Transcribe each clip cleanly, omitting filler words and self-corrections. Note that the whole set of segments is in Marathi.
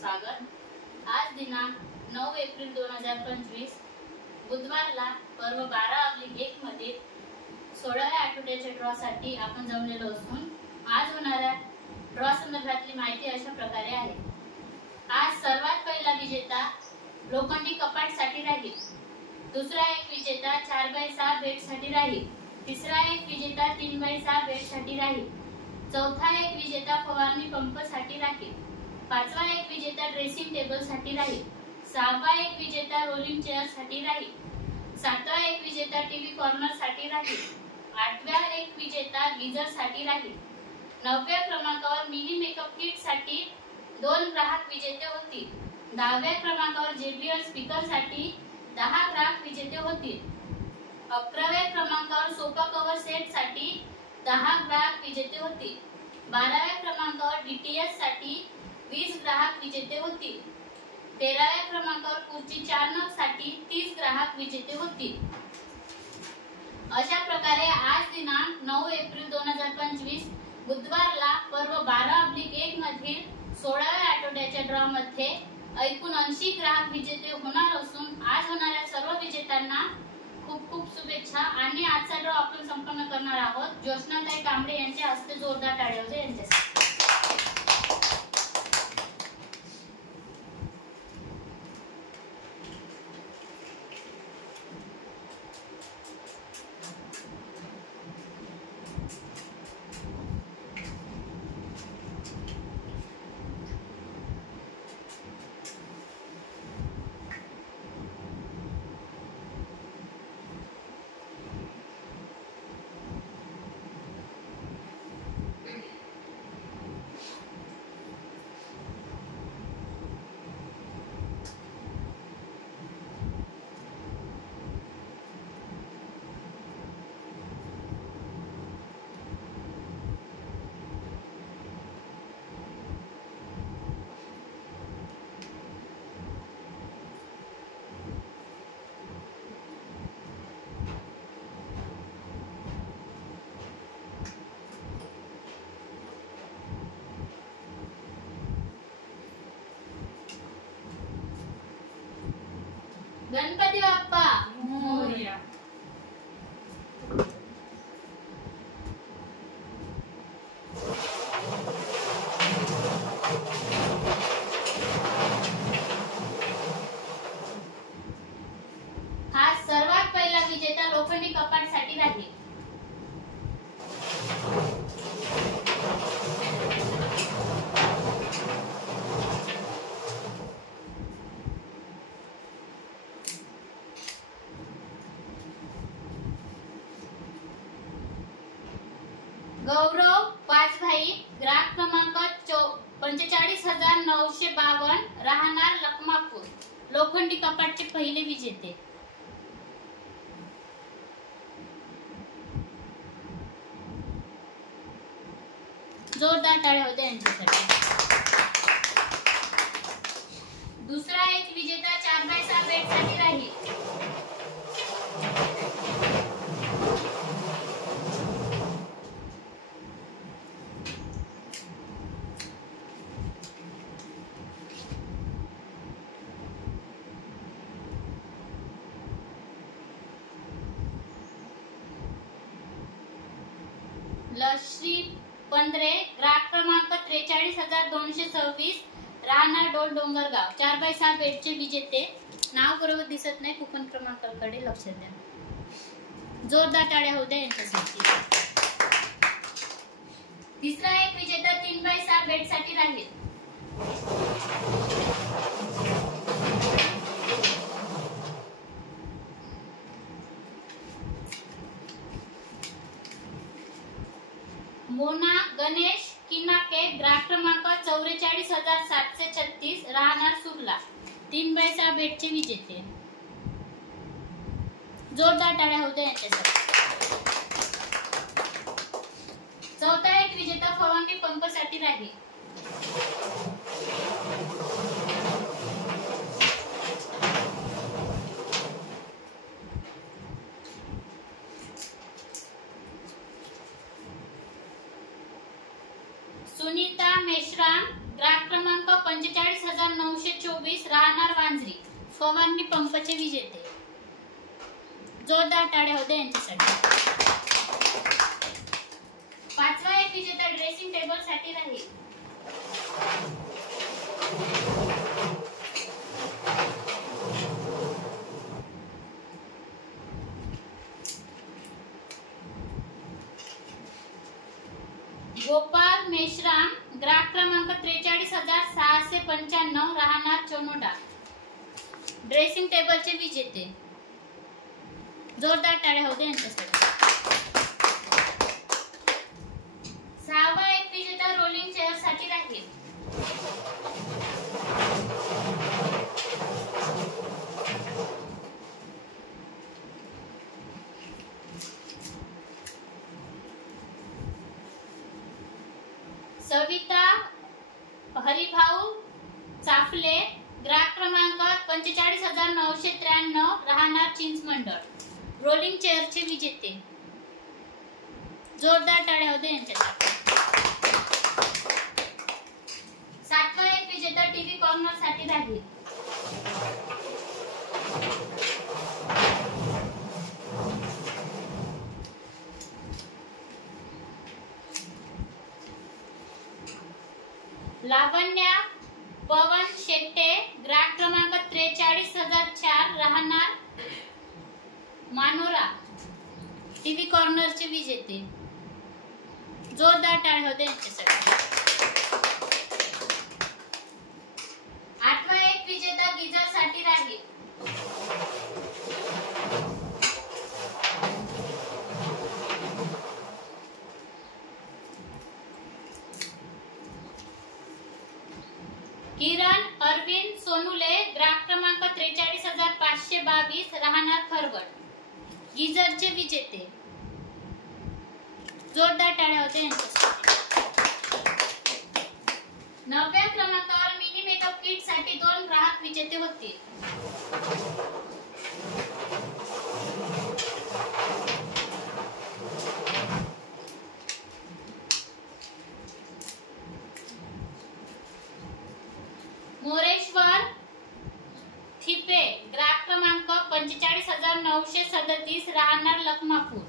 स्वागत। आज दिनांक 9 एप्रिल 2025 बुधवारला पर्व 12/1 मध्ये 16व्या आठवड्याच्या ड्रॉ साठी आपण जमलेलो असून आज होणाऱ्या ड्रॉ संदर्भातली माहिती अशा प्रकारे आहे। आज सर्वात पहिला विजेता लोखंडी कपाट साठी राहील, दुसरा एक विजेता 4x6 बेड साठी राहील, तिसरा एक विजेता 3x6 बेड साठी राहील, चौथा एक विजेता फवारणी पंप साठी राहील, पाचवा एक विजेता ड्रेसिंग टेबल साठी राहील, सहावा एक विजेता रोलिंग चेअर साठी राहील, सातवा एक विजेता टीव्ही कॉर्नर साठी राहील, आठव्या एक विजेता गीजर साठी राहील, नवव्या क्रमांकावर मिनी मेकअप किट साठी 2 ग्राहक विजेते होतील, 10व्या क्रमांकावर JBL स्पीकर साठी 10 ग्राहक विजेते होतील, 11व्या क्रमांकावर सोफा कव्हर सेट साठी 10 ग्राहक विजेते होतील, 12व्या क्रमांकावर DTS साठी 20 ग्राहक विजेते होतील, 13व्या क्रमांकावर खुर्ची 4 नग साठी 30 ग्राहक विजेते होतील। अशा प्रकारे आज दिनांक 9 एप्रिल 2025 बुधवारला पर्व 12/1 मधील 16व्या आठवड्याच्या ड्रॉ मध्ये एकूण 80 ग्राहक विजेते होणार असून आज होणाऱ्या सर्व विजेत्यांना खूप खूप शुभेच्छा। आणि आजचा ड्रॉ आपण संपन्न करणार आहोत ज्योत्स्नाताई कांबळे यांच्या हस्ते। जोरदार टाळ्या होते यांच्यासाठी। गणपती बाप्पा मोरया। हा सर्वात पहिला विजेता लोखंडी कपाट साठी राहील। गौरव पाचभाई, ग्राहक क्रमांक 45,952, राहणार लखमापूर, लोखंडी कपाटचे पहिले विजेते। जोरदार टाळ्या होत्या यांच्यासाठी। दुसरा एक विजेता 4x6 बेड साठी राहील। लश्री 15, ग्राहक क्रमांक 43,226, राहणार डोल डोंगरगाव, 4x6 बेडचे विजेते। नाव बरोबर दिसत नाही, कुपन क्रमांकाकडे लक्ष द्या। जोरदार टाळ्या होत्या यांच्यासाठी। तिसरा एक विजेता 3x6 बेड साठी राहील। मोना गणेश किनाके, ग्राहक क्रमांक 44,736, राहणार सुरला, 3x6 बेडचे विजेते। जोरदार टाळ्या होत्या यांच्यासाठी। चौथा एक विजेता फवारणी पंप साठी राहील। सुनीता मेश्राम, ग्राहक क्रमांक 45,924 राहणार वांजरी, फवारणी पंपचे विजेते. जोरदार टाळ्या होत्या यांच्यासाठी. पाचवा एक विजेता ड्रेसिंग टेबल साठी राहील. गोपाल मेश्राम, ग्राहक क्रमांक 43,695 राहणार चोनोडा, ड्रेसिंग टेबलचे विजेते. जोरदार टाळ्या होते यांच्यासाठी. सहावा एक विजेता रोलिंग चेअर साठी राहील. सविता हरिभाऊ चाफले, ग्राहक क्रमांक 45,993 राहणार चिंचमंडळ, रोलिंग चेअरचे विजेते. जोरदार टाळ्या होते यांच्यासाठी. सातवा एक विजेता टीव्ही कॉर्नर साठी राहील. लावण्या पवन शेट्टे, ग्राहक क्रमांक 43,004 राहणार मानोरा, टीव्ही कॉर्नरचे विजेते. जोरदार टाळ्या होते यांच्यासाठी. आठवा एक विजेता गीजर साठी राहील. किरण अरविंद सोनुले, ग्राहक क्रमांक 43,522 राहणार खरवड, गीजरचे विजेते. जोरदार टाळ्या होते यांच्यासाठी. नवव्या क्रमांकावर मिनी मेकअप किट साठी 2 ग्राहक विजेते होतील. मोरेश्वर थिपे, ग्राहक क्रमांक 45,937 राहणार लखमापूर,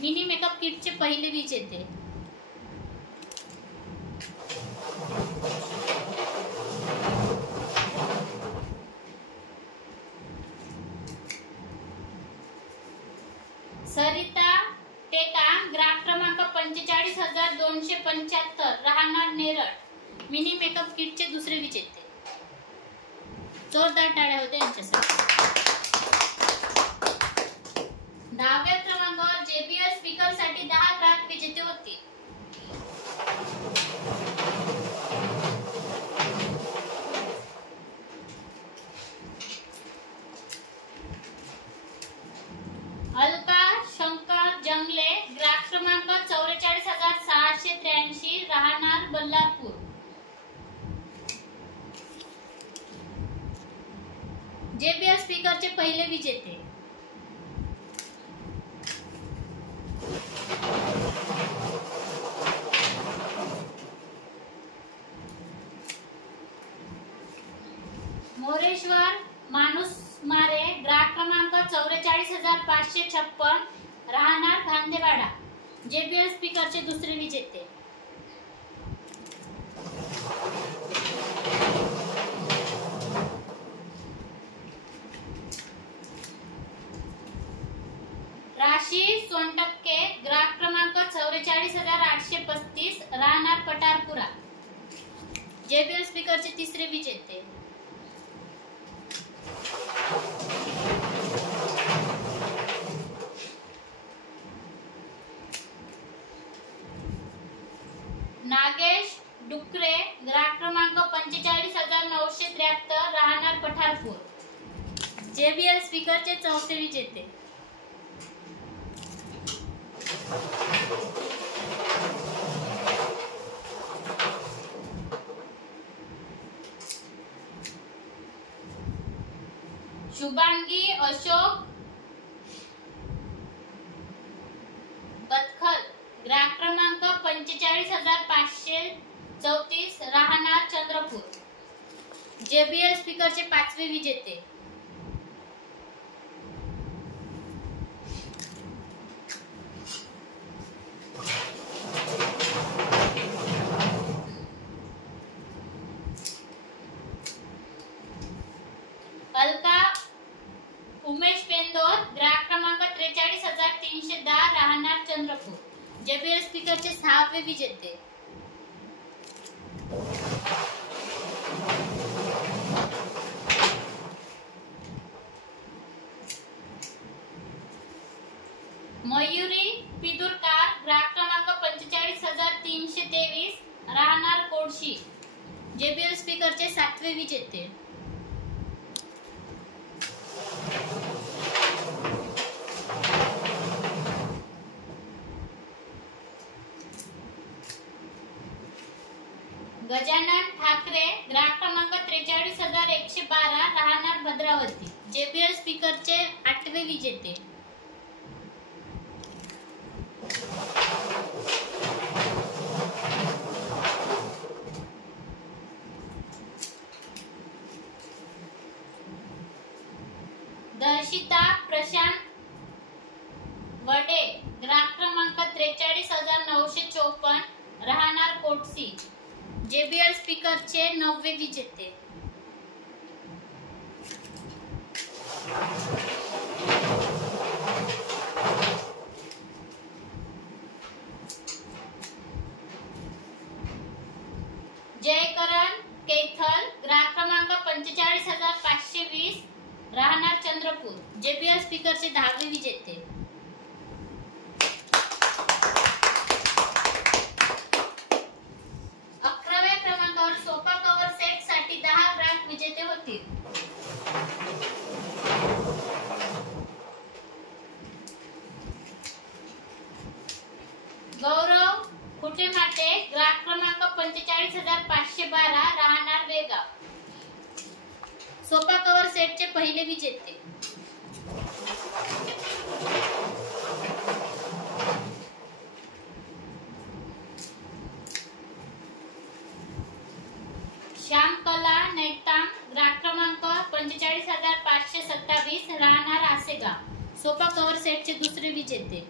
मिनी मेकअप किटचे पहिले विजेते. सरिता टेका, ग्राहक क्रमांक 45,275 राहणार नेरळ, मिनी मेकअप किटचे दुसरे विजेते. जोरदार टाळ्या होते यांच्यासाठी. 10व्या क्रमांकावर JBL स्पीकर साठी 10 ग्राहक विजेते होतील. अलका शंकर जंगले, ग्राहक क्रमांक 44,683 राहणार बल्लारपूर, JBL स्पीकरचे पहिले विजेते. मोरेश्वर माणूस मारे, ग्राहक क्रमांक 44,556 राहणार गांधेवाडा, JBL स्पीकरचे दुसरे विजेते. राशी सोनटक्के, ग्राहक क्रमांक 44,835 राहणार पठारपुरा, JBL स्पीकरचे तिसरे विजेते. नागेश डुकरे, ग्राहक क्रमांक 45,973 राहणार पठारपूर, JBL स्पीकरचे चौथे विजेते. शुभांगी अशोक बदखल, ग्राहक क्रमांक 45,500 34 राहणार चंद्रपूर. JBL स्पीकरचे 5वे विजेते. अलका उमेश पेंदोर, ग्राहक क्रमांक 43,310 राहणार चंद्रपूर. JBL स्पीकरचे 6वे विजेते. मयुरी पिदुरकार, ग्राहक क्रमांक 45,323 राहणार कोडशी. JBL स्पीकरचे 7वे विजेते. गजानन ठाकरे, ग्राहक क्रमांक 43,112 राहणार भद्रावती. JBL स्पीकरचे 8वे विजेते. दर्शिता प्रशांत वडे, ग्राहक क्रमांक 43,954 राहणार कोटसी. JBL स्पीकरचे 9वे विजेते. जयकरण कैथल, ग्राहक क्रमांक 45,520 राहणार चंद्रपूर. JBL स्पीकरचे 10वे विजेते. सोफा कव्हर सेट साठी 10 ग्राहक विजेते होतील. गौरव खुटेमाटे, ग्राहक क्रमांक 45,512 राहणार बेळगाव. सोफा कव्हर सेटचे पहिले विजेते. श्यामकला नैताम, ग्राहक क्रमांक 45,527 राहणार आसेगाव. सोफा कव्हर सेटचे दुसरे विजेते.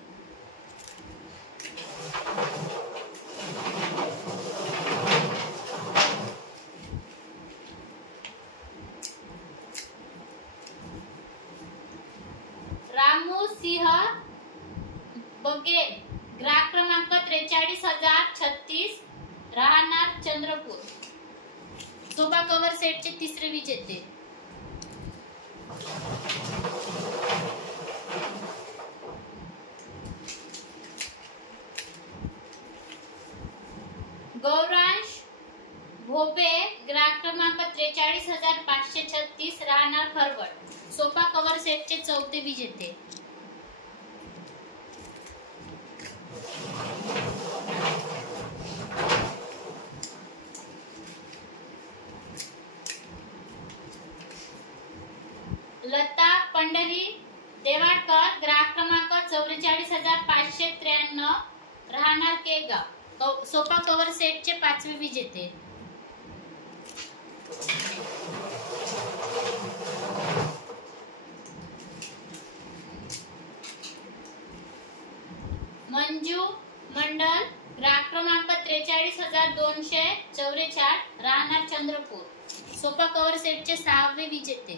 रामू सिंह बघेल, ग्राहक क्रमांक 43,036 राहणार चंद्रपूर. सोफा कव्हर सेटचे तिसरे विजेते. गौरांश भोबे, ग्राहक क्रमांक 43,536 राहणार फरवड. सोफा कव्हर सेटचे 4थे विजेते. लता पंढरी देवाडकर, ग्राहक क्रमांक 44,593 राहणार केगाव. सोफा कव्हर सेटचे 5वे विजेते. मंजू मंडल, ग्राहक क्रमांक 43,244 राहणार चंद्रपूर. सोफा कव्हर सेटचे 6वे विजेते.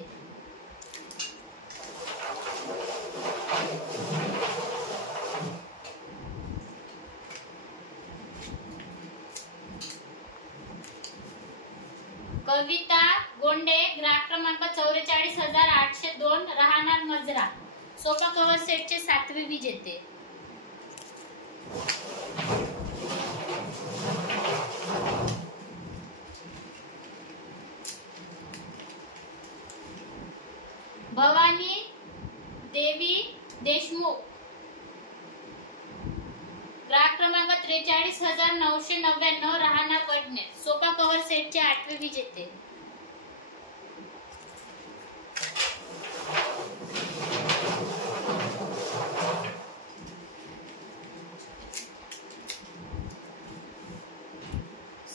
कविता गोंडे, ग्राहक क्रमांक 44,802 राहणार मजरा. सोफा कव्हर सेटचे 7वे विजेते. भवानी देवी देशमुख, ग्राहक क्रमांक 43,999 राहणार वडने. सोफा कव्हर सेटचे 8वे विजेते.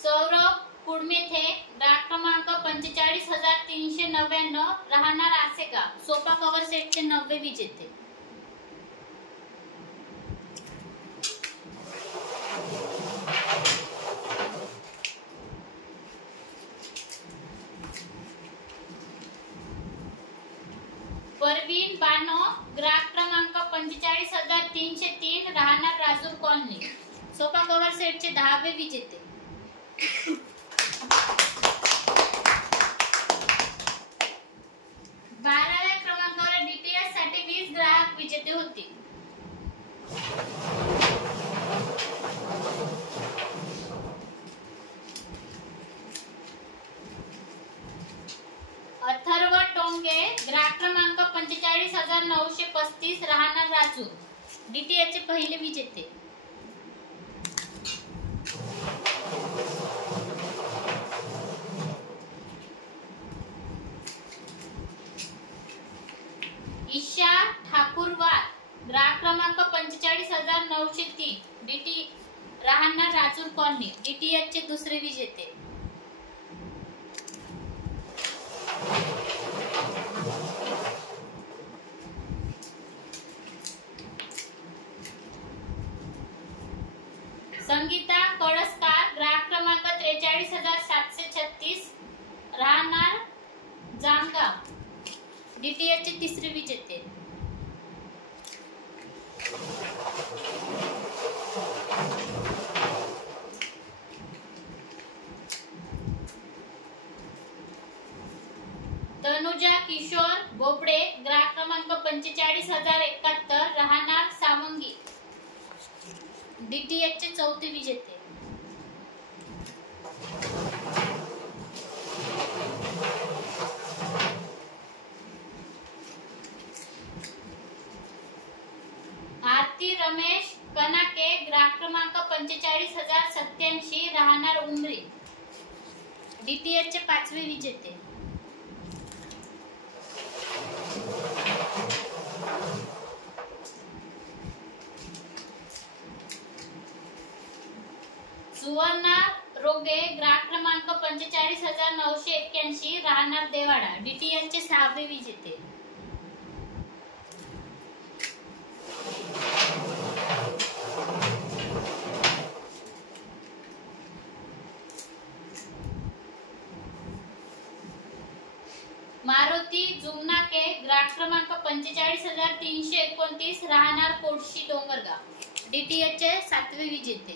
सौरभ DTH चे 90 विजेते. परवीन बानो, ग्राहक क्रमांक 45,303, राहणार राजूर कॉलनी, सोफा कव्हर सेटचे 10वे विजेते. 12व्या क्रमांकावर DTH साठी 20 ग्राहक विजेते होते. अथर्व टोंगे, ग्राहक क्रमांक 45,935, राहणार राजूर, DTH चे पहिले विजेते. ईशा ठाकूरवार, ग्राहक क्रमांक 45,903, DT, राहणार राजूर कॉलनी, DTH चे दुसरे विजेते. संगीता कळसकार, ग्राहक क्रमांक 43,736, राहणार जामगाव, DTH चे तिसरे विजेते. तनुजा किशोर बोबडे, ग्राहक क्रमांक 45,071, राहणार सावंगी, DTH चे चौथे विजेते. आरती रमेश कनाके, ग्राहक क्रमांक 45,087, राहणार उमरी, DTH चे पाचवे विजेते. सुवर्णा रोगे, ग्राहक क्रमांक 45,981, राहणार देवाडा, DTH चे 6वे विजेते. मारुती जुमनाके, ग्राहक क्रमांक 45,329, राहणार कोटशी डोंगरगाव, DTH चे 7वे विजेते.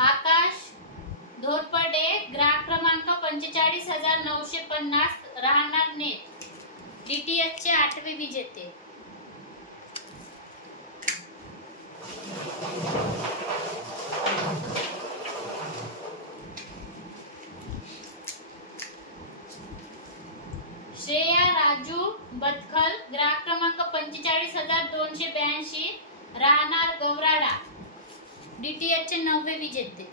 आकाश धोरपडे, ग्राहक क्रमांक 45,950, राहणार नेत, DTH चे 8वे विजेते. श्रेया राजू बदखल, ग्राहक क्रमांक 45,282, राहणार गवराडा, DTH चे 9वे विजेते.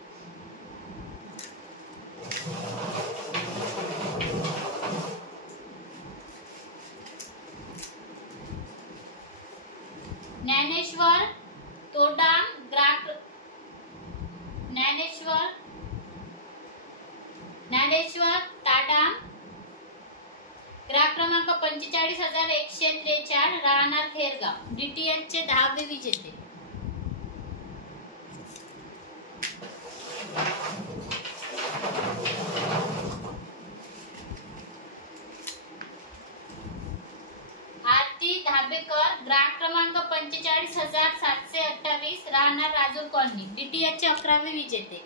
ज्ञानेश्वर तोडाम, ज्ञानेश्वर ताडाम, ग्राहक क्रमांक 45,143, राहणार खेरगाव, DTH चे 10वे विजेते. आरती धाबेकर, ग्राहक क्रमांक 45,728, राहणार राजूर कॉलनी, DTH चे 11वे विजेते.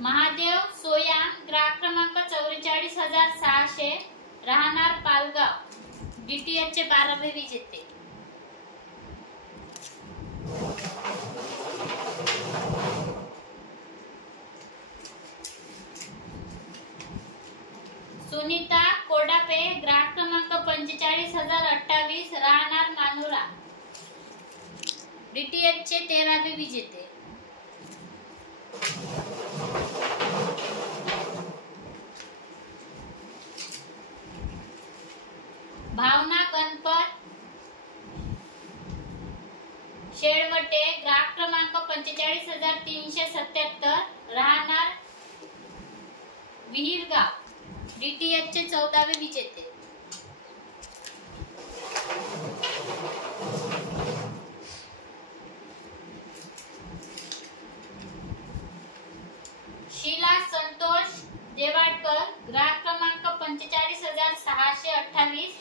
महादेव सोयाम, ग्राहक क्रमांक 44,600, राहणार पालगाव, DTH चे 12वे विजेते. सुनीता कोडापे, ग्राहक क्रमांक 45,028, राहणार मानुरा, DTH चे 13वे विजेते. 45,377 राहणार विहीरगाव DTH चे 14वे विजेते. शीला संतोष देवाडकर ग्राहक क्रमांक 45,628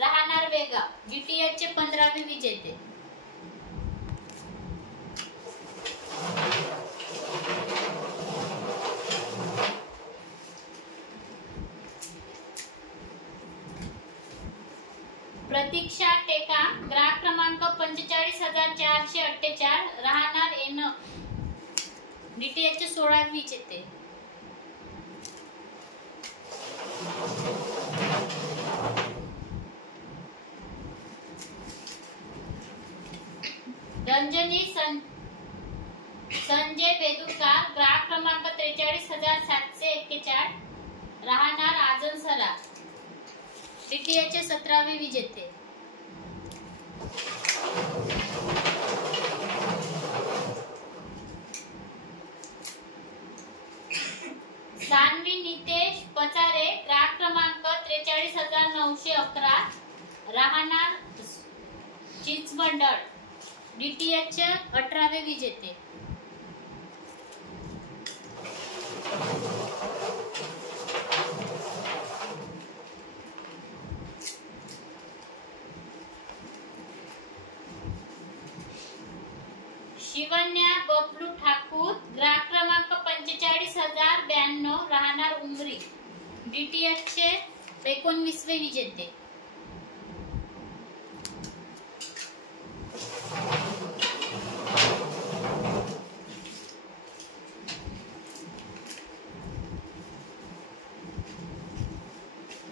राहणार वेगाव DTH चे 15वे विजेते. प्रतीक्षा टेकाम ग्राहक क्रमांक 45,448 राहणार एन DTH चे 16वे विजेते. रंजनी संजय बेदुरकर ग्राहक क्रमांक 43,741 राहणार आजनसरा DTH चे 17वे विजेते. सान्वी नितेश पचारे ग्राहक क्रमांक 43,911 राहणार चिंचबंडळ DTH चे 18वे विजेते. शिवन्या बबलू ठाकूर ग्राहक क्रमांक 45,092 राहणार उमरी DTH चे 19वे विजेते.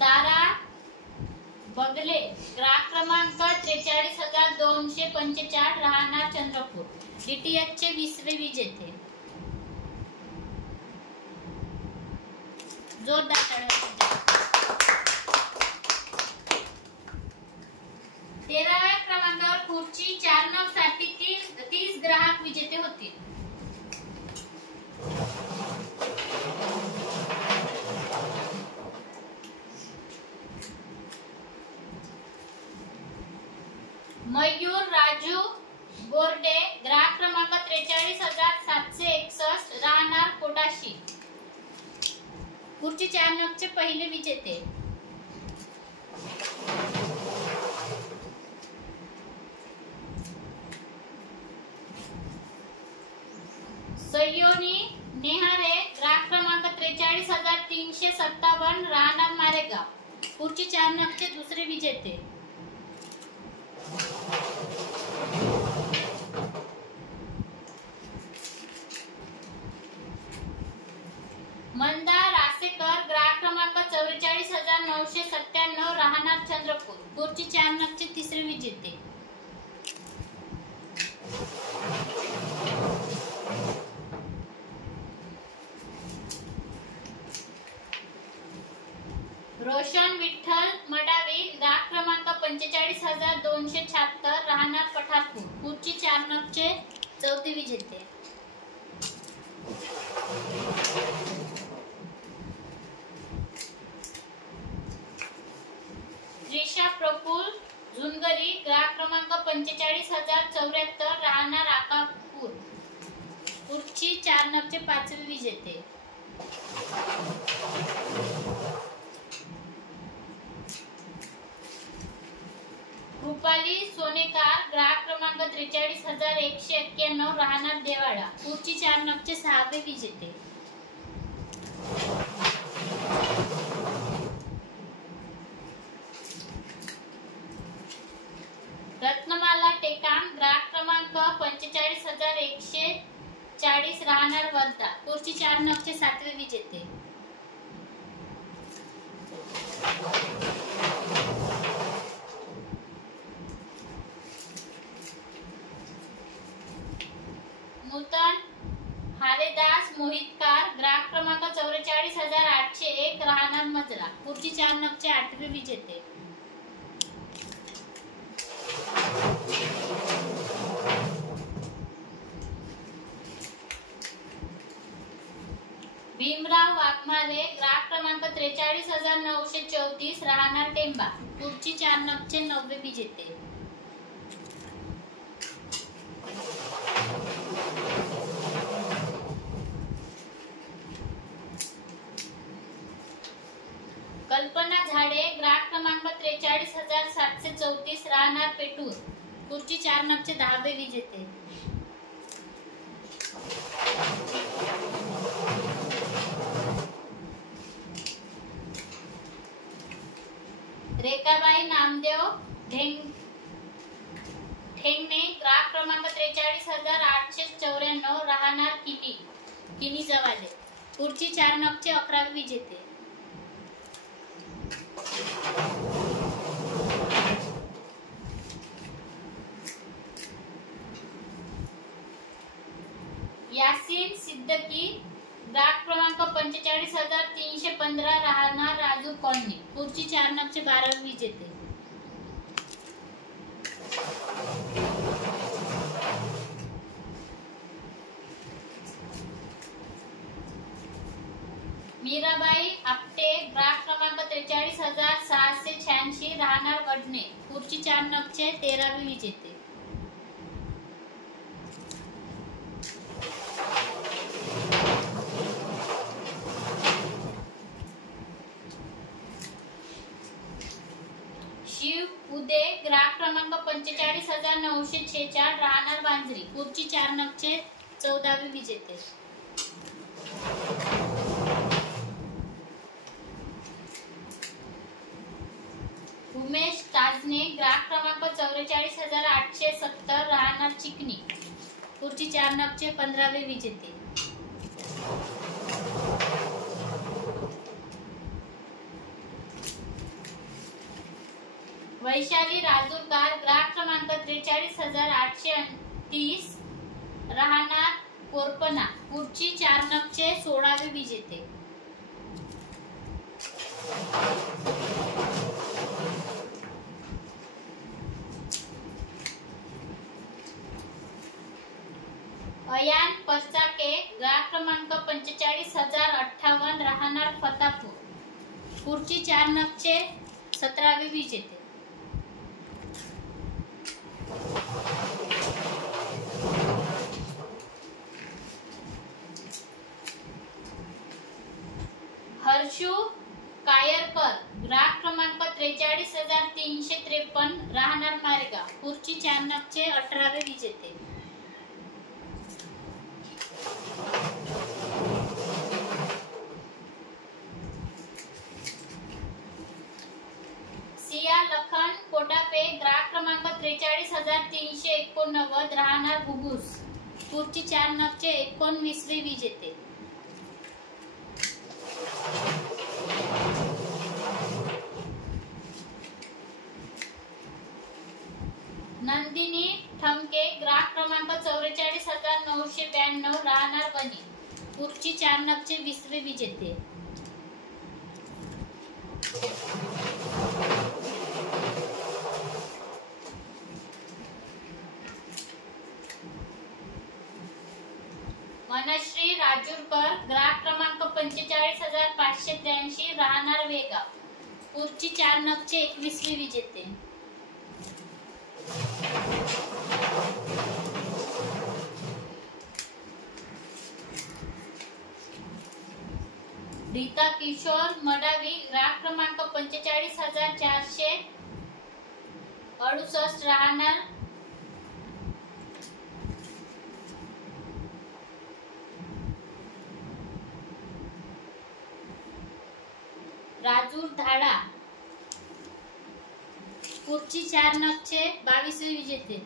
तारा बगले ग्राहक क्रमांक 43,245 राहणार चंद्रपूर DTH चे 20वे विजेते. जोरदार टाळ्या. 13व्या क्रमांकावर खुर्ची 4 साठी 30 ग्राहक विजेते होतील. मयूर राजू बोर्डे ग्राहक क्रमांक 43,761 राहणार कोटाशी खुर्ची 4 नगचे पहिले विजेते. सयोनी नेहारे ग्राहक क्रमांक 43,357 राहणार मारेगाव खुर्ची 4 नगचे 2रे विजेते. मंदा रासेकर ग्राहक क्रमांक 44,997 राहणार चंद्रपूर खुर्ची 4 नगचे 3रे विजेते. रोशन विठ्ठल मडावी ग्राहक क्रमांक 45,276 राहणार पठारपूर खुर्ची 4 नगचे 4थे विजेते. त्रिशा प्रफुल झुनगरी ग्राहक क्रमांक 45,074 राहणार आकापूर खुर्ची 4 नगचे 5वे विजेते. रुपाली सोनेकार ग्राहक क्रमांक 43,191 राहणार देवाळा खुर्ची 4 नगचे 6वे विजेते. रत्नमाला टेकाम ग्राहक क्रमांक 45,140 राहणार वर्धा खुर्ची 4 नगचे 7वे विजेते. नूतन हालेदास मोहितकार ग्राहक क्रमांक 44,801 राहणार मजरा खुर्ची 4 नगचे 8वे विजेते. भीमराव वाघमारे, ग्राहक क्रमांक 43,934, राहणार टेंबा. पुढची 4 नगचे 90 विजेते. कल्पना झाडे, ग्राहक क्रमांक 43,734, राहणार पेटूर. पुढची 4 नगचे 10वे विजेते. रेखाबाई नामदेव ठेंगणे, ग्राहक क्रमांक 43,894, राहणार किनी जवाले. पुढची 4 नगचे 11वे विजेते. यासीन सिद्दकी, ग्राहक क्रमांक 45,315, राहणार राजू कॉलनी. पुढची 4 नगचे 12वे विजेते. मीराबाई आपटे, ग्राहक क्रमांक 43,686, राहणार वडणे. पुढची 4 नगचे 13वे विजेते. शिव उदे, ग्राहक क्रमांक 45,946, राहणार बांजरी. पुढची 4 नगचे 14वे विजेते. उमेश ताजने, ग्राहक क्रमांक 44,870, राहणार चिकनी. पुढची 4 नगचे 15वे विजेते. वैशाली राजूरकर, ग्राहक क्रमांक 43,830, राहणार कोरपना. पुढची 4 नगचे 16वे विजेते. अयान परचाके, ग्राहक क्रमांक 45,058, राहणार फतापूर. पुढची 4 नगचे 17वे विजेते. हर्षू कायरकर, ग्राहक क्रमांक 43,353, राहणार मारेगाव. पुढची 4 नगचे 18वे विजेते. सिया लखन कोटापे, ग्राहक क्रमांक 43,389, राहणार घुगुस. पुढची 4 नगचे 19वे विजेते. नंदिनी ठमके, ग्राहक क्रमांक 44,992, राहणार बनी. पुढची 4 नगचे 20वे विजेते. मनश्री राजूरकर, ग्राहक क्रमांक 45,583, राहणार वेगाव. पुढची 4 नगचे 21वे विजेते. रीता किशोर मडावी, ग्राहक क्रमांक 45,468, राहणार राजूर धाडा. पुढची 4 नगचे 22वे विजेते.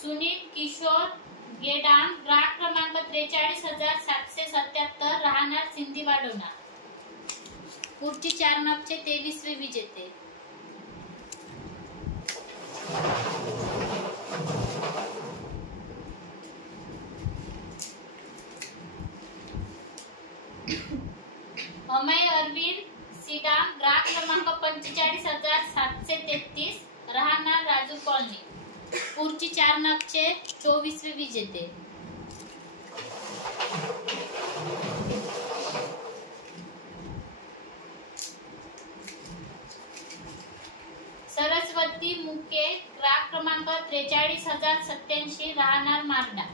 सुनील किशोर गेडाम, ग्राहक क्रमांक 43,777, राहणार सिंधी वाडोना. पुढची 4 नगचे 23वे विजेते. अमय अरविंद सीडाम, ग्राहक क्रमांक 45,733, राहणार राजू कॉलनी, पुढची 4 नगचे 24वे विजेते. सरस्वती मुके, ग्राहक क्रमांक 43,087, राहणार मारडा,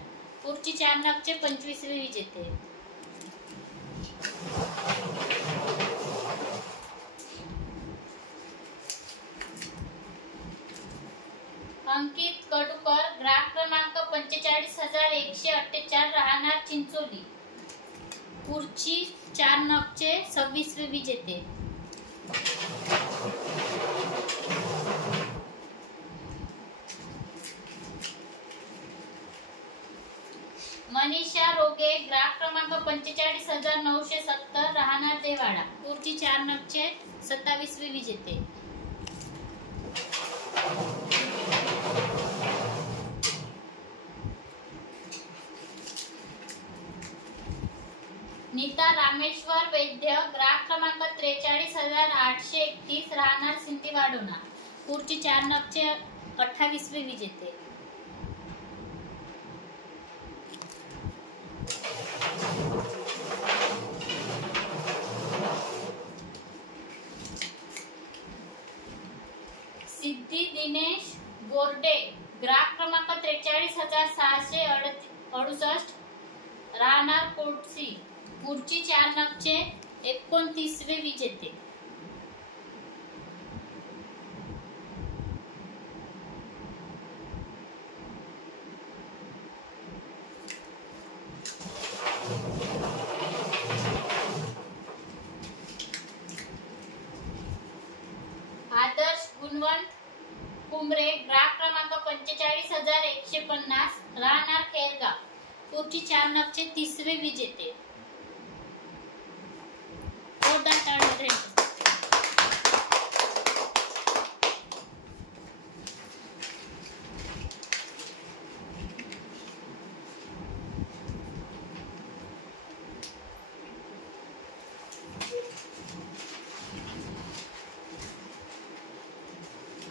पुढची 4 नगचे 25वे विजेते. अंकित कडूकर, ग्राहक क्रमांक 45,148, राहणार चिंचोली, पुढची 4 नगचे 26वे विजेते. मनीषा रोगे, ग्राहक क्रमांक 45,970, राहणार देवाडा, पुढची 4 नगचे 27वे विजेते. नीता रामेश्वर वैद्य, ग्राहक क्रमांक 43,831, राहणार सिंधी वाडोना, पुढची 4 नगचे 28वे विजेते. सिद्धी दिनेश गोरडे, ग्राहक क्रमांक 43,668, राहणार कोटसी, पुढची 4 नगचे 29वे विजेते. आदर्श गुणवंत कुमरे, ग्राहक क्रमांक 45,150, राहणार खेरगाव, पुढची 4 नगचे 30वे विजेते.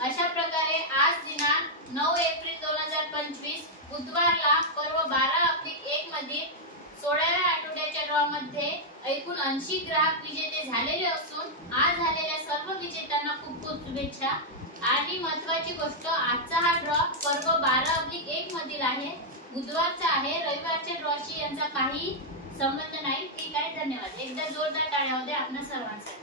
अशा प्रकारे आज दिनांक 9 एप्रिल 2025 बुधवारला पर्व 12/1 मधील 16व्या आठवड्याच्या ड्रॉ मध्ये एकूण 80 ग्राहक विजेते झालेले असून आज झालेल्या सर्व विजेत्यांना खूप खूप शुभेच्छा. आणि महत्त्वाची गोष्ट, आजचा हा ड्रॉ पर्व 12/1 मधील आहे, बुधवारचा आहे. रविवारच्या ड्रॉशी यांचा काही संबंध नाही. ठीक आहे, धन्यवाद. एकदा जोरदार टाळ्या होऊ द्या आपल्या सर्वांसाठी.